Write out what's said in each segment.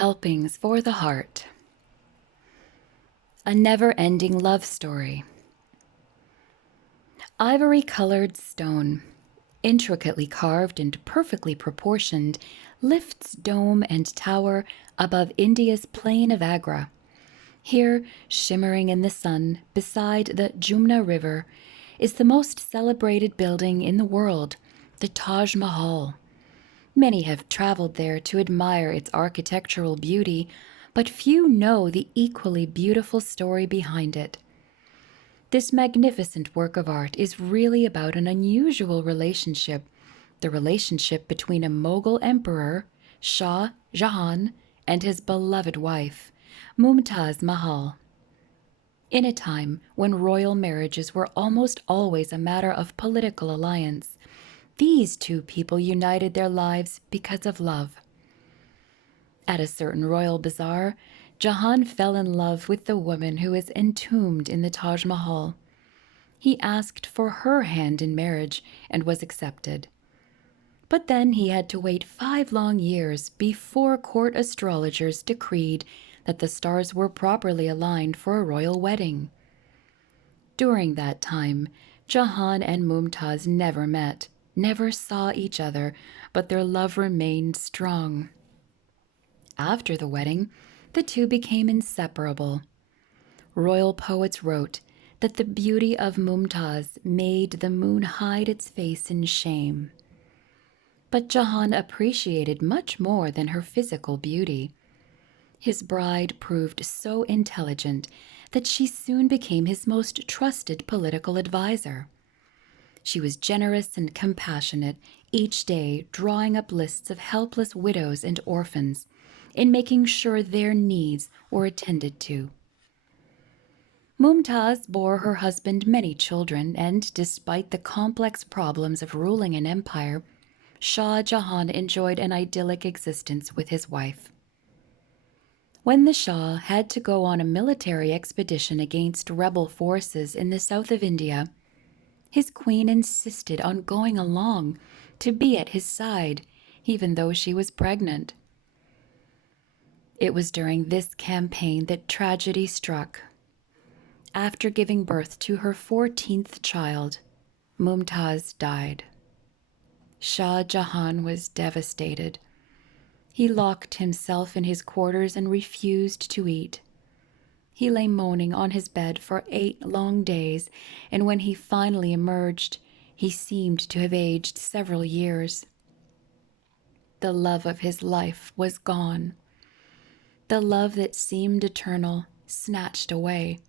Helpings for the Heart. A never-ending love story. Ivory-colored stone, intricately carved and perfectly proportioned, lifts dome and tower above India's plain of Agra. Here, shimmering in the sun beside the Jumna River, is the most celebrated building in the world, the Taj Mahal. Many have traveled there to admire its architectural beauty, but few know the equally beautiful story behind it. This magnificent work of art is really about an unusual relationship, the relationship between a Mughal emperor, Shah Jahan, and his beloved wife, Mumtaz Mahal. In a time when royal marriages were almost always a matter of political alliance, these two people united their lives because of love. At a certain royal bazaar, Jahan fell in love with the woman who is entombed in the Taj Mahal. He asked for her hand in marriage and was accepted. But then he had to wait 5 long years before court astrologers decreed that the stars were properly aligned for a royal wedding. During that time, Jahan and Mumtaz never met, never saw each other, but their love remained strong. After the wedding, the two became inseparable. Royal poets wrote that the beauty of Mumtaz made the moon hide its face in shame. But Jahan appreciated much more than her physical beauty. His bride proved so intelligent that she soon became his most trusted political advisor. She was generous and compassionate, each day drawing up lists of helpless widows and orphans, in making sure their needs were attended to. Mumtaz bore her husband many children, and despite the complex problems of ruling an empire, Shah Jahan enjoyed an idyllic existence with his wife. When the Shah had to go on a military expedition against rebel forces in the south of India, his queen insisted on going along to be at his side, even though she was pregnant. It was during this campaign that tragedy struck. After giving birth to her 14th child, Mumtaz died. Shah Jahan was devastated. He locked himself in his quarters and refused to eat. He lay moaning on his bed for 8 long days, and when he finally emerged, he seemed to have aged several years. The love of his life was gone. The love that seemed eternal, snatched away.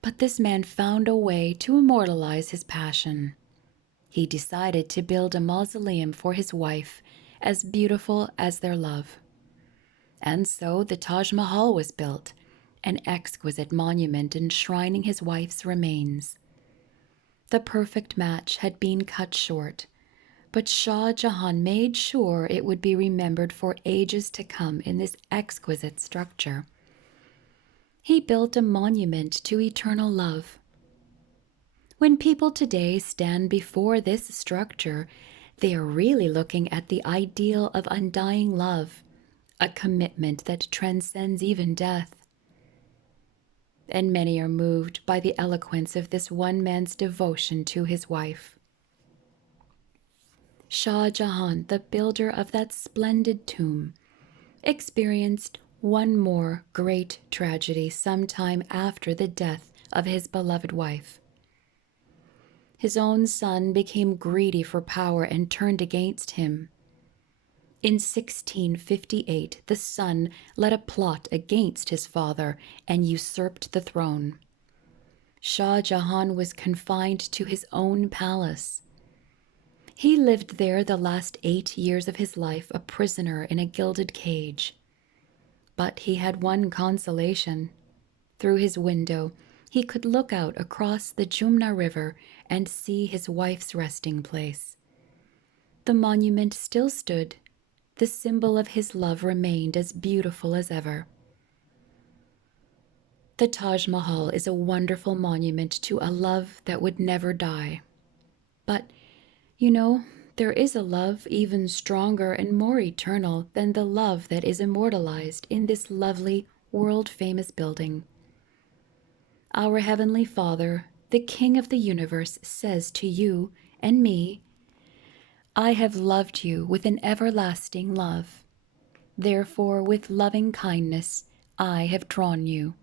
But this man found a way to immortalize his passion. He decided to build a mausoleum for his wife, as beautiful as their love. And so the Taj Mahal was built, an exquisite monument enshrining his wife's remains. The perfect match had been cut short, but Shah Jahan made sure it would be remembered for ages to come in this exquisite structure. He built a monument to eternal love. When people today stand before this structure, they are really looking at the ideal of undying love, a commitment that transcends even death. And many are moved by the eloquence of this one man's devotion to his wife. Shah Jahan, the builder of that splendid tomb, experienced one more great tragedy sometime after the death of his beloved wife. His own son became greedy for power and turned against him. In 1658, the son led a plot against his father and usurped the throne. Shah Jahan was confined to his own palace. He lived there the last 8 years of his life, a prisoner in a gilded cage. But he had one consolation. Through his window, he could look out across the Jumna River and see his wife's resting place. The monument still stood. The symbol of his love remained as beautiful as ever. The Taj Mahal is a wonderful monument to a love that would never die. But, There is a love even stronger and more eternal than the love that is immortalized in this lovely, world-famous building. Our Heavenly Father, the King of the universe, says to you and me, I have loved you with an everlasting love. Therefore, with loving kindness, I have drawn you.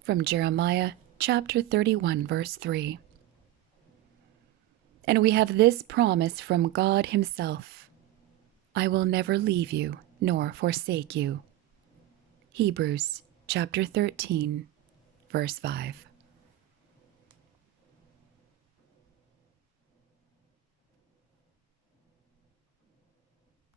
From Jeremiah chapter 31, verse 3. And we have this promise from God Himself: I will never leave you nor forsake you. Hebrews chapter 13, verse 5.